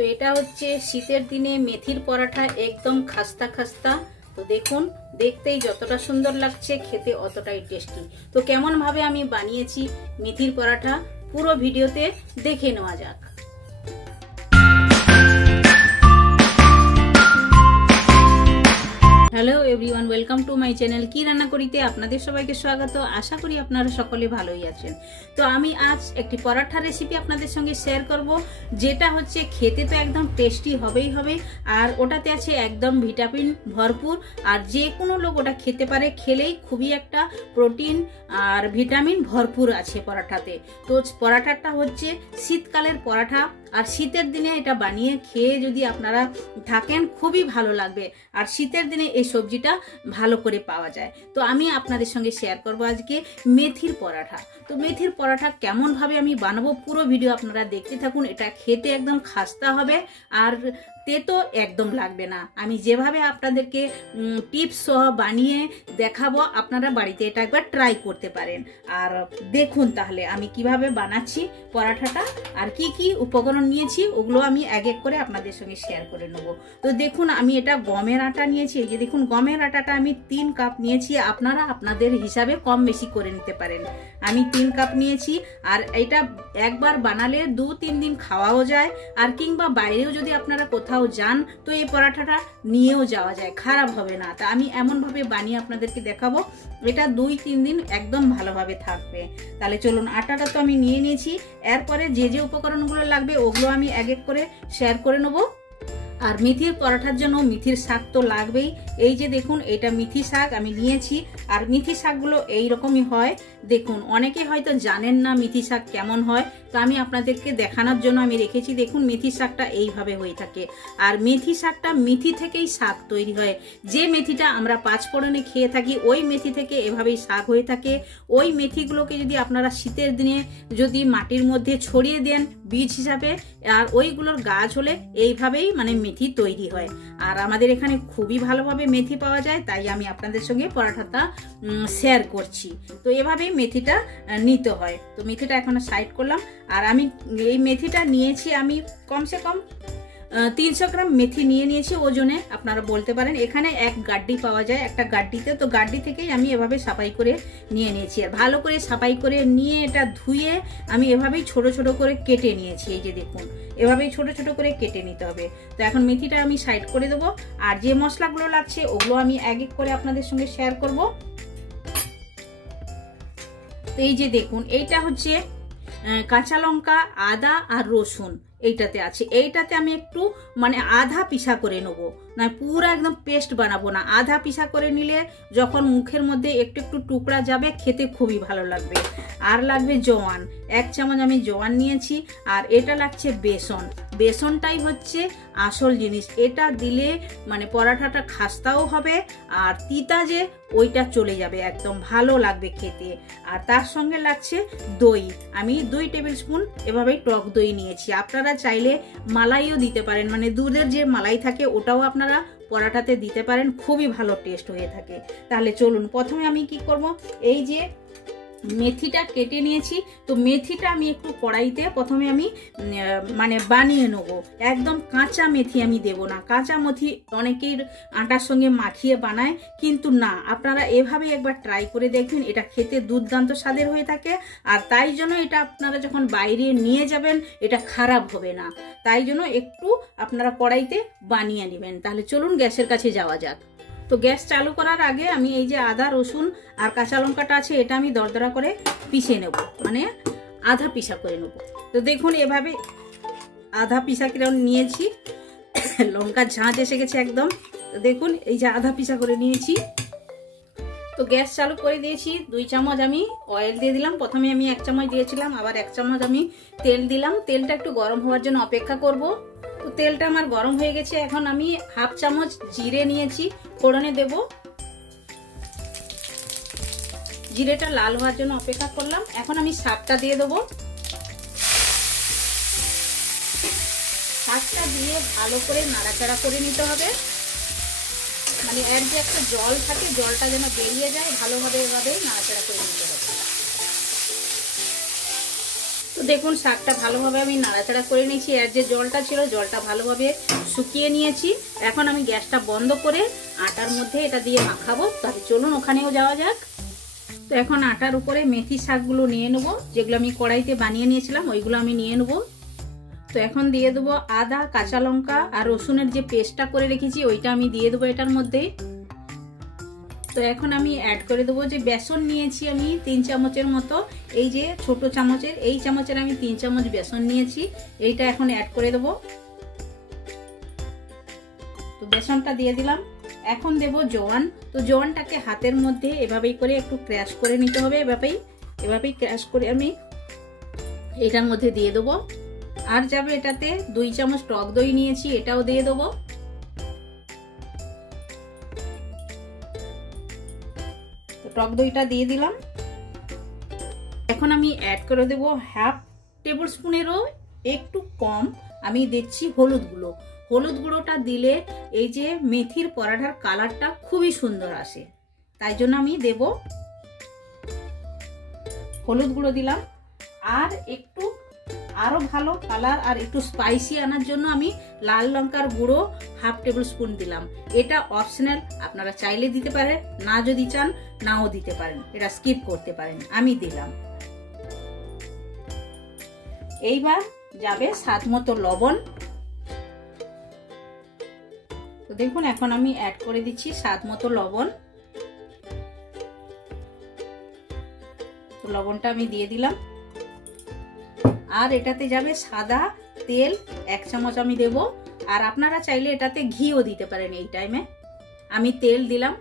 তো এটা হচ্ছে শীতের দিনে মেথির পরাঠা, একদম খাস্তা খাস্তা। তো দেখুন, দেখতেই যতটা সুন্দর লাগছে, খেতে অতটাই টেস্টি। তো কেমন ভাবে আমি বানিয়েছি মেথির পরাঠা পুরো ভিডিওতে দেখে নেওয়া যাক। Hello everyone, welcome to my channel কি রান্না করিতে আপনাদের সবাইকে স্বাগত। আশা করি আপনারা সকলে ভালোই আছেন। তো আমি আজ একটি পরাঠা রেসিপি আপনাদের সঙ্গে শেয়ার করব, যেটা হচ্ছে খেতে তো একদম টেস্টি হবেই হবে, আর ওটাতে আছে একদম ভিটামিন ভরপুর। আর যে কোনো লোক ওটা খেতে পারে, খেলেই খুবই একটা প্রোটিন আর ভিটামিন ভরপুর আছে পরাঠাতে। তো পরাঠাটা হচ্ছে শীতকালের পরাঠা, আর শীতের দিনে এটা বানিয়ে খেয়ে যদি আপনারা থাকেন খুবই ভালো লাগবে। আর শীতের দিনে এই সবজিটা ভালো করে পাওয়া যায়। তো আমি আপনাদের সঙ্গে শেয়ার করব আজকে মেথির পরাঠা। তো মেথির পরাঠা কেমন ভাবে আমি বানাবো পুরো ভিডিও আপনারা দেখতে থাকুন। এটা খেতে একদম খাস্তা হবে আর তেতো একদম লাগবে না। আমি যেভাবে আপনাদেরকে টিপস সহ বানিয়ে দেখাবো, আপনারা বাড়িতে এটা একবার ট্রাই করতে পারেন। আর দেখুন তাহলে আমি কিভাবে বানাচ্ছি পরাঠাটা, আর কি কি উপকরণ নিয়েছি ওগুলো আমি এক এক করে আপনাদের সঙ্গে শেয়ার করে নেব। তো দেখুন, আমি এটা গমের আটা নিয়েছি। এই যে দেখুন, গমের আটাটা আমি 3 কাপ নিয়েছি। আপনারা আপনাদের হিসাবে কম বেশি করে নিতে পারেন। আমি 3 কাপ নিয়েছি। আর এটা একবার বানালে 2-3 দিন খাওয়াও যায়, আর কিংবা বাইরেও যদি আপনারা কোথাও যান তো এই পরাঠাটা নিয়েও যাওয়া যায়, খারাপ হবে না। তা আমি এমনভাবে বানিয়ে আপনাদেরকে দেখাবো, এটা 2-3 দিন একদম ভালোভাবে থাকবে। তাহলে চলুন, আটাটা তো আমি নিয়ে নিয়েছি। এরপরে যে যে উপকরণগুলো লাগবে ওগুলো আমি এক এক করে শেয়ার করে নেবো। আর মেথির পরাঠার জন্য মেথির শাক তো লাগবেই। এই যে দেখুন, এটা মেথি শাক আমি নিয়েছি। আর মেথি শাকগুলো এইরকমই হয়। দেখুন, অনেকে হয়তো জানেন না মেথি শাক কেমন হয়, তো আমি আপনাদেরকে দেখানোর জন্য আমি রেখেছি। দেখুন, মেথি শাকটা এইভাবে হয়ে থাকে। আর মেথি শাকটা মেথি থেকেই শাক তৈরি হয়। যে মেথিটা আমরা 5 ফোড়নে খেয়ে থাকি, ওই মেথি থেকে এভাবেই শাক হয়ে থাকে। ওই মেথিগুলোকে যদি আপনারা শীতের দিনে যদি মাটির মধ্যে ছড়িয়ে দেন বীজ হিসাবে, আর ওইগুলোর গাছ হলে এইভাবেই মানে মেথি তৈরি হয়। আর আমাদের এখানে খুবই ভালোভাবে মেথি পাওয়া যায়, তাই আমি আপনাদের সঙ্গে পরাঠাটা শেয়ার করছি। তো এভাবেই মেথিটা নিতে হয়। তো মেথিটা এখন সাইড করলাম। আর আমি এই মেথিটা নিয়েছি, আমি কমসে কম 300 গ্রাম মেথি নিয়েছি ওজনে। আপনারা বলতে পারেন, এখানে এক গাড্ডি পাওয়া যায় একটা গাড্ডিতে। তো গাড্ডি থেকেই আমি এভাবে সাফাই করে নিয়েছি। আর ভালো করে সাফাই করে নিয়ে এটা ধুয়ে আমি এভাবেই ছোট ছোট করে কেটে নিয়েছি। এই যে দেখুন, এভাবেই ছোট ছোট করে কেটে নিতে হবে। তো এখন মেথিটা আমি সাইড করে দেবো। আর যে মশলাগুলো লাগছে ওগুলো আমি এক এক করে আপনাদের সঙ্গে শেয়ার করব। তো এই যে দেখুন, এইটা হচ্ছে কাঁচা লঙ্কা, আদা আর রসুন এইটাতে আছে। এইটাতে আমি একটু মানে আধা পিসা করে নেবো, না পুরো একদম পেস্ট বানাবো না। আধা পিসা করে নিলে যখন মুখের মধ্যে একটু একটু টুকরা যাবে, খেতে খুবই ভালো লাগবে। আর লাগবে জোয়ান, 1 চামচ আমি জোয়ান নিয়েছি। আর এটা লাগছে বেসন। বেসনটাই হচ্ছে আসল জিনিস। এটা দিলে মানে পরাঠাটা খাস্তাও হবে, আর তিতা যে ওইটা চলে যাবে, একদম ভালো লাগবে খেতে। আর তার সঙ্গে লাগছে দই। আমি 2 টেবিল স্পুন এভাবেই টক দই নিয়েছি। আপনারা চাইলে মালাইও দিতে পারেন, মানে দুধের যে মালাই থাকে ওটাও আপনারা পরাঠাতে দিতে পারেন, খুবই ভালো টেস্ট হয়ে থাকে। তাহলে চলুন, প্রথমে আমি কি করব, এই যে মেথিটা কেটে নিয়েছি। তো মেথিটা আমি একটু কড়াইতে প্রথমে আমি মানে বানিয়ে নেবো। একদম কাঁচা মেথি আমি দেব না। কাঁচা মেথি অনেকের আটার সঙ্গে মাখিয়ে বানায়, কিন্তু না, আপনারা এভাবে একবার ট্রাই করে দেখবেন। এটা খেতে দুর্দান্ত স্বাদের হয়ে থাকে। আর তাই জন্য এটা আপনারা যখন বাইরে নিয়ে যাবেন এটা খারাপ হবে না। তাই জন্য একটু আপনারা কড়াইতে বানিয়ে নেবেন। তাহলে চলুন গ্যাসের কাছে যাওয়া যাক। তো গ্যাস চালু করার আগে আমি এই যে আদা, রসুন আর কাঁচা লঙ্কাটা আছে এটা আমি দরদরা করে পিষে নেব, মানে আধা পিসা করে নেব। তো দেখুন, এভাবে আধা পিসা কিরকম নিয়েছি। লঙ্কার ঝাঁঝ এসে গেছে একদম। তো দেখুন, এই যে আধা পিসা করে নিয়েছি। তো গ্যাস চালু করে দিয়েছি। 2 চামচ আমি অয়েল দিয়ে দিলাম। প্রথমে আমি 1 চামচ দিয়েছিলাম, আবার 1 চামচ আমি তেল দিলাম। তেলটা একটু গরম হওয়ার জন্য অপেক্ষা করব। তো তেলটা আমার গরম হয়ে গেছে। এখন আমি 1/2 চামচ জিরে নিয়েছি, ফোড়নে দেব। জিরেটা লাল হওয়ার জন্য অপেক্ষা করলাম। এখন আমি শাকটা দিয়ে দেবো। শাকটা দিয়ে ভালো করে নাড়াচাড়া করে নিতে হবে। মানে এর যে একটা জল থাকে, জলটা যেন বেরিয়ে যায়, ভালোভাবে এভাবে নাড়াচাড়া করে নিতে হবে। তো তো দেখুন শাকটা ভালোভাবে আমি নাড়াচাড়া করে নিয়েছি, আর যে জলটা ছিল জলটা ভালোভাবে শুকিয়ে নিয়েছি। এখন আমি গ্যাসটা বন্ধ করে আটার মধ্যে এটা দিয়ে মাখাবো। তাহলে চলুন ওখানেও যাওয়া যাক। তো এখন আটার উপরে মেথি শাকগুলো নিয়ে নেবো, যেগুলো আমি কড়াইতে বানিয়ে নিয়েছিলাম ওইগুলো আমি নিয়ে নেবো। তো এখন দিয়ে দেবো আদা, কাঁচা লঙ্কা আর রসুনের যে পেস্টটা করে রেখেছি ওইটা আমি দিয়ে দেবো এটার মধ্যে। তো এখন আমি অ্যাড করে দেবো যে বেসন নিয়েছি আমি 3 চামচের মতো, এই যে ছোট চামচের, এই চামচের আমি 3 চামচ বেসন নিয়েছি, এইটা এখন অ্যাড করে দেবো। তো বেসনটা দিয়ে দিলাম। এখন দেব জোয়ান। তো জোয়ানটাকে হাতের মধ্যে এভাবেই করে একটু ক্র্যাশ করে নিতে হবে, এভাবেই ক্র্যাশ করে আমি এটার মধ্যে দিয়ে দেবো। আর যাবে এটাতে 2 চামচ টক দই নিয়েছি, এটাও দিয়ে দেবো। টক দইটা দিয়ে দিলাম। এখন আমি অ্যাড করে দেব 1/2 টেবিল স্পুনেরও একটু কম আমি দিচ্ছি হলুদ গুঁড়ো। হলুদ গুঁড়োটা দিলে এই যে মেথির পরাঠার কালারটা খুবই সুন্দর আসে, তাই জন্য আমি দেব। হলুদ গুঁড়ো দিলাম। আর একটু আরো ভালো কালার আর একটু স্পাইসি আনার জন্য আমি লাল লঙ্কার গুঁড়ো 1/2 টেবিল স্পুন দিলাম। এটা অপশনাল, আপনারা চাইলে দিতে পারেন, না যদি চান নাও দিতে পারেন, এটা স্কিপ করতে পারেন, আমি দিলাম। এইবার যাবে স্বাদ মতো লবণ। তো দেখুন এখন আমি অ্যাড করে দিচ্ছি স্বাদ মতো লবণ। তো লবণটা আমি দিয়ে দিলাম। আর এটাতে যাবে সাদা তেল 1 চামচ আমি দেব। আর আপনারা চাইলে এটাতে ঘিও দিতে পারেন। এই টাইমে আমি তেল দিলাম।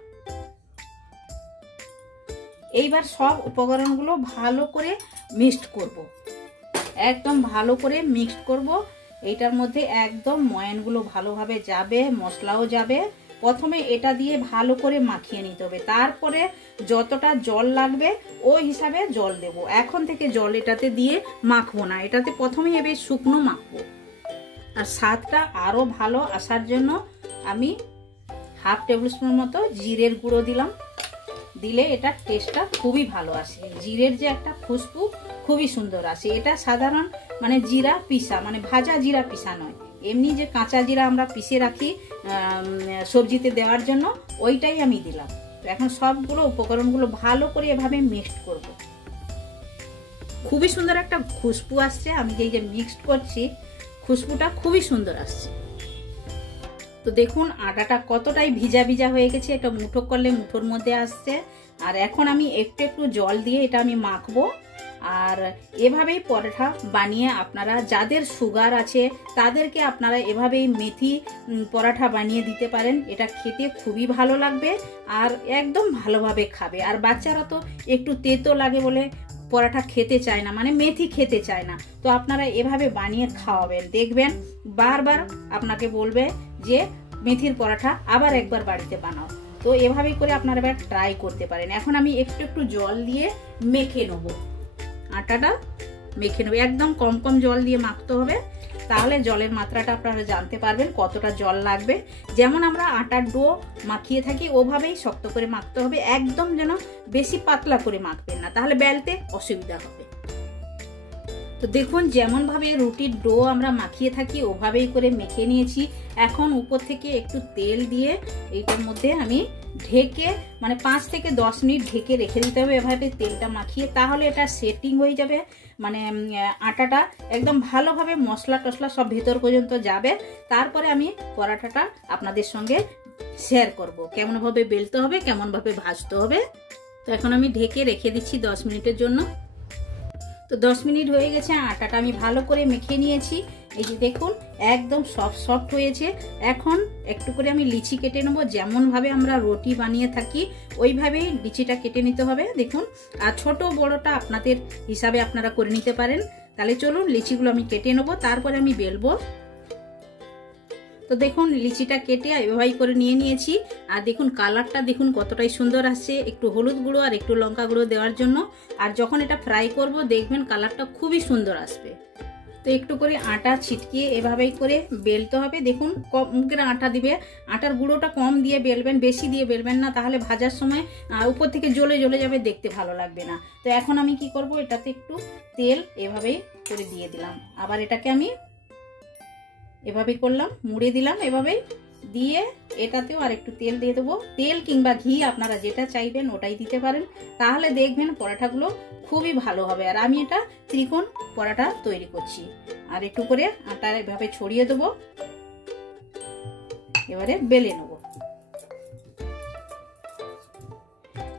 এইবার সব উপকরণগুলো ভালো করে মিক্সড করব, একদম ভালো করে মিক্সড করব। এইটার মধ্যে একদম ময়ানগুলো ভালোভাবে যাবে, মশলাও যাবে। প্রথমে এটা দিয়ে ভালো করে মাখিয়ে নিতে হবে, তারপরে যতটা জল লাগবে ওই হিসাবে জল দেব। এখন থেকে জল এটাতে দিয়ে মাখবো না, এটাতে প্রথমে এবার শুকনো মাখবো। আর স্বাদটা আরো ভালো আসার জন্য আমি 1/2 টেবিল স্পুন মতো জিরের গুঁড়ো দিলাম। দিলে এটা টেস্টটা খুবই ভালো আসে। জিরের যে একটা খুশবু খুবই সুন্দর আসে। এটা সাধারণ মানে জিরা পিসা, মানে ভাজা জিরা পিসা নয়, এমনি যে কাঁচা জিরা আমরা পিষে রাখি সবজিতে দেওয়ার জন্য, ওইটাই আমি দিলাম। তো এখন সবগুলো উপকরণগুলো ভালো করে এভাবে মিক্সড করব। খুবই সুন্দর একটা খুশবু আসছে। আমি যে মিক্সড করছি খুশবুটা খুবই সুন্দর আসছে। তো দেখুন আটাটা কতটাই ভিজা ভিজা হয়ে গেছে, এটা মুঠো করলে মুঠোর মধ্যে আসছে। আর এখন আমি একটু একটু জল দিয়ে এটা আমি মাখবো। আর এভাবেই পরোটা বানিয়ে আপনারা, যাদের সুগার আছে তাদেরকে আপনারা এভাবেই মেথি পরোটা বানিয়ে দিতে পারেন। এটা খেতে খুবই ভালো লাগবে আর একদম ভালোভাবে খাবে। আর বাচ্চারা তো একটু তেতো লাগে বলে পরোটা খেতে চায় না, মানে মেথি খেতে চায় না। তো আপনারা এভাবে বানিয়ে খাওয়াবেন, দেখবেন বারবার আপনাকে বলবে যে মেথির পরোটা আবার একবার বাড়িতে বানাও। তো এভাবেই করে আপনারা এবার ট্রাই করতে পারেন। এখন আমি একটু একটু জল দিয়ে মেখে নেব, আটাটা মেখে নেব। একদম কম কম জল দিয়ে মাখতে হবে, তাহলে জলের মাত্রাটা আপনারা জানতে পারবেন কতটা জল লাগবে। যেমন আমরা আটার ডো মাখিয়ে থাকি ওভাবেই শক্ত করে মাখতে হবে, একদম যেন বেশি পাতলা করে মাখবেন না, তাহলে বেলতে অসুবিধা হবে। তো দেখুন যেমন ভাবে রুটির ডো আমরা মাখিয়ে থাকি ওভাবেই করে মেখে নিয়েছি। এখন উপর থেকে একটু তেল দিয়ে এইটার মধ্যে আমি ঢেকে মানে 5 থেকে 10 মিনিট ঢেকে রেখে দিতে হবে এভাবে তেলটা মাখিয়ে, তাহলে এটা সেটিং হয়ে যাবে। মানে আটাটা একদম ভালোভাবে মশলা টশলা সব ভেতর পর্যন্ত যাবে। তারপরে আমি পরোটাটা আপনাদের সঙ্গে শেয়ার করব, কেমন ভাবে বেলতে হবে, কেমন ভাবে ভাজতে হবে। তো এখন আমি ঢেকে রেখে দিচ্ছি 10 মিনিটের জন্য। তো 10 মিনিট হয়ে গেছে, আটাটা আমি ভালো করে মেখে নিয়েছি। এই যে দেখুন একদম সফট হয়েছে। এখন একটু করে আমি লিচি কেটে নেবো, যেমন ভাবে আমরা রুটি বানিয়ে থাকি ওইভাবেই লিচিটা কেটে নিতে হবে। দেখুন আর ছোট বড়টা আপনাদের হিসাবে আপনারা করে নিতে পারেন। তাহলে চলুন লিচিগুলো আমি কেটে নেবো, তারপরে আমি বেলবো। তো দেখুন লিচিটা কেটে এভাবেই করে নিয়ে নিয়েছি। আর দেখুন কালারটা দেখুন কতটাই সুন্দর আসছে, একটু হলুদ গুঁড়ো আর একটু লঙ্কা গুঁড়ো দেওয়ার জন্য। আর যখন এটা ফ্রাই করব দেখবেন কালারটা খুবই সুন্দর আসবে। তো একটু করে আটা ছিটকিয়ে এভাবেই করে বেলতে হবে। দেখুন কম করে আটা দিবে, আটার গুঁড়োটা কম দিয়ে বেলবেন, বেশি দিয়ে বেলবেন না, তাহলে ভাজার সময় উপর থেকে জ্বলে জ্বলে যাবে, দেখতে ভালো লাগবে না। তো এখন আমি কি করব, এটাতে একটু তেল এভাবেই করে দিয়ে দিলাম। আবার এটাকে আমি এভাবেই করলাম, মুড়ে দিলাম এভাবেই দিয়ে এটাতেও আর একটু তেল দিয়ে দেবো। তেল কিংবা ঘি আপনারা যেটা চাইবেন ওটাই দিতে পারেন, তাহলে দেখবেন পরোটাগুলো খুবই ভালো হবে। আর আমি এটা ত্রিকোণ পরোটা তৈরি করছি। আর একটু করে আটা এভাবে ছড়িয়ে দেবো, এবারে বেলে নেব।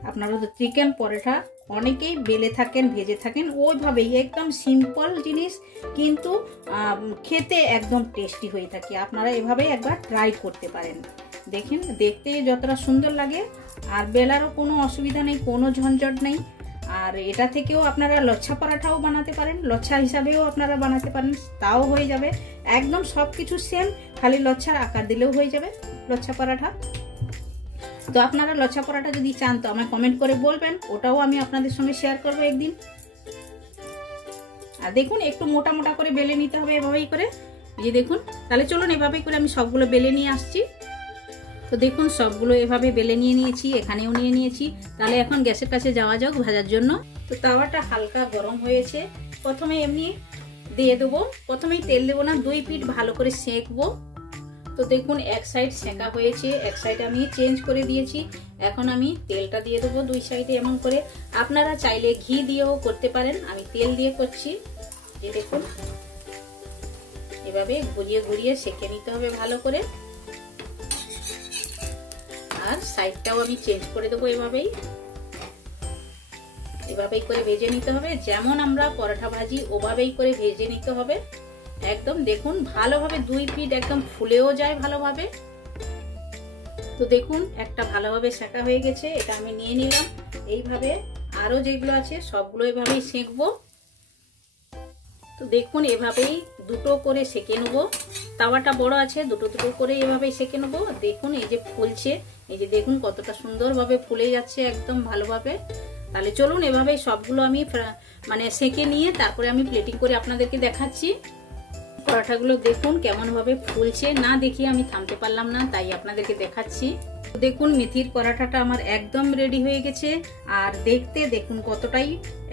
আপনারা তো চিকেন পরোটা অনেকেই বেলে থাকেন, ভেজে থাকেন, ওইভাবেই একদম সিম্পল জিনিস, কিন্তু খেতে একদম টেস্টি হয়ে থাকে। আপনারা এভাবেই একবার ট্রাই করতে পারেন। দেখেন দেখতে যতটা সুন্দর লাগে, আর বেলারও কোনো অসুবিধা নেই, কোনো ঝঞ্ঝট নেই। আর এটা থেকেও আপনারা লচ্ছা পরোটাও বানাতে পারেন, লচ্ছা হিসাবেও আপনারা বানাতে পারেন, তাও হয়ে যাবে। একদম সব কিছু সেম, খালি লচ্ছার আকার দিলেও হয়ে যাবে লচ্ছা পরোটা। তো আপনারা লচ্ছা পরোটা যদি চান তো আমায় কমেন্ট করে বলবেন, ওটাও আমি আপনাদের সঙ্গে শেয়ার করবো একদিন। আর দেখুন একটু মোটা মোটা করে বেলে নিতে হবে এভাবেই করে, এই যে দেখুন। তাহলে চলুন এভাবেই করে আমি সবগুলো বেলে নিয়ে আসছি। তো দেখুন সবগুলো এভাবে বেলে নিয়ে নিয়েছি, এখানেও নিয়ে নিয়েছি। তাহলে এখন গ্যাসের কাছে যাওয়া যাক ভাজার জন্য। তো তাওয়াটা হালকা গরম হয়েছে, প্রথমে এমনি দিয়ে দেবো, প্রথমেই তেল দেবো না, 2 পিঠ ভালো করে সেঁকবো। তো দেখুন এক সাইড সেঁকা হয়েছে, এক সাইড আমি চেঞ্জ করে দিয়েছি। এখন আমি তেলটা দিয়ে দেবো 2 সাইডে এমন করে। আপনারা চাইলে ঘি দিয়েও করতে পারেন, আমি তেল দিয়ে করছি। এই দেখুন এভাবে ঘুরিয়ে ঘুরিয়ে সেঁকে নিতে হবে ভালো করে। আর সাইডটাও আমি চেঞ্জ করে দেবো এভাবেই, এভাবেই করে ভেজে নিতে হবে। যেমন আমরা পরোটা ভাজি ওভাবেই করে ভেজে নিতে হবে একদম। দেখুন ভালোভাবে 2 পিঠ একদম ফুলেও যায় ভালোভাবে। তো দেখুন একটা ভালোভাবে সেঁকা হয়ে গেছে, এটা আমি নিয়ে নিলাম। এইভাবে আরো যেগুলো আছে সবগুলো এভাবেই সেঁকবো। তো দেখুন এভাবেই দুটো করে সেঁকে নেবো, তাওয়াটা বড় আছে, দুটো দুটো করে এভাবেই সেঁকে নেবো। দেখুন এই যে ফুলছে, এই যে দেখুন কতটা সুন্দরভাবে ফুলে যাচ্ছে একদম ভালোভাবে। তাহলে চলুন এভাবেই সবগুলো আমি মানে সেঁকে নিয়ে তারপরে আমি প্লেটিং করে আপনাদেরকে দেখাচ্ছি। পরোটাগুলো দেখুন কেমন ভাবে ফুলছে, না দেখিয়ে আমি থামতে পারলাম না, তাই আপনাদেরকে দেখাচ্ছি। দেখুন মেথির পরোটাটা আমার একদম রেডি হয়ে গেছে। আর দেখতে দেখুন কতটাই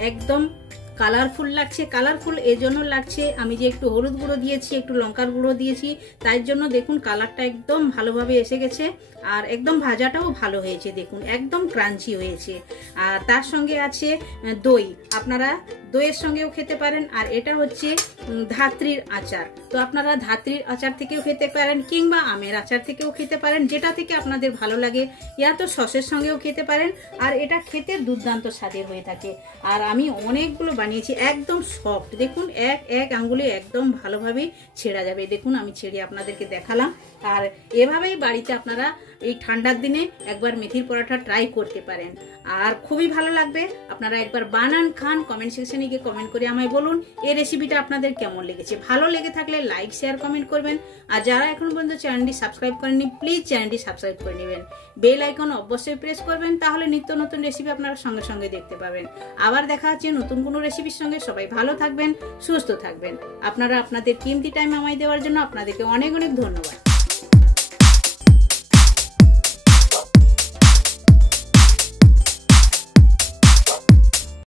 একদম কালারফুল লাগছে। কালারফুল এজন্য লাগছে, আমি যে একটু হলুদ গুঁড়ো দিয়েছি, একটু লঙ্কার গুঁড়ো দিয়েছি, তাই জন্য দেখুন কালারটা একদম ভালোভাবে এসে গেছে। আর একদম ভাজাটাও ভালো হয়েছে, দেখুন একদম ক্রাঞ্চি হয়েছে। আর তার সঙ্গে আছে দই, আপনারা দইয়ের সঙ্গেও খেতে পারেন। আর এটা হচ্ছে ধাত্রীর আচার, তো আপনারা ধাত্রীর আচার থেকেও খেতে পারেন, কিংবা আমের আচার থেকেও খেতে পারেন, যেটা থেকে আপনাদের ভালো লাগে। ইয়া তো সসের সঙ্গেও খেতে পারেন। আর এটা খেতে দুর্দান্ত স্বাদের হয়ে থাকে। আর আমি অনেকগুলো বানিয়েছি, একদম সফট, দেখুন এক এক আঙ্গুলে একদম ভালোভাবে ছেড়া যাবে। দেখুন আমি ছেড়ে আপনাদেরকে দেখালাম। আর এভাবেই বাড়িতে আপনারা এই ঠান্ডার দিনে একবার মেথির পরোটা ট্রাই করতে পারেন, আর খুবই ভালো লাগবে। আপনারা একবার বানান, খান, কমেন্ট সেকশনে গিয়ে কমেন্ট করে আমায় বলুন এই রেসিপিটা আপনাদের কেমন লেগেছে। ভালো লেগে থাকলে লাইক, শেয়ার, কমেন্ট করবেন। আর যারা এখন পর্যন্ত চ্যানেলটি সাবস্ক্রাইব করেননি, প্লিজ চ্যানেলটি সাবস্ক্রাইব করে নেবেন। বেল আইকন অবশ্যই প্রেস করবেন, তাহলে নিত্য নতুন রেসিপি আপনারা সঙ্গে সঙ্গে দেখতে পাবেন। আবার দেখা হচ্ছে নতুন কোনো রেসিপির সঙ্গে। সবাই ভালো থাকবেন, সুস্থ থাকবেন। আপনারা আপনাদের কিমতি টাইম আমায় দেওয়ার জন্য আপনাদেরকে অনেক অনেক ধন্যবাদ।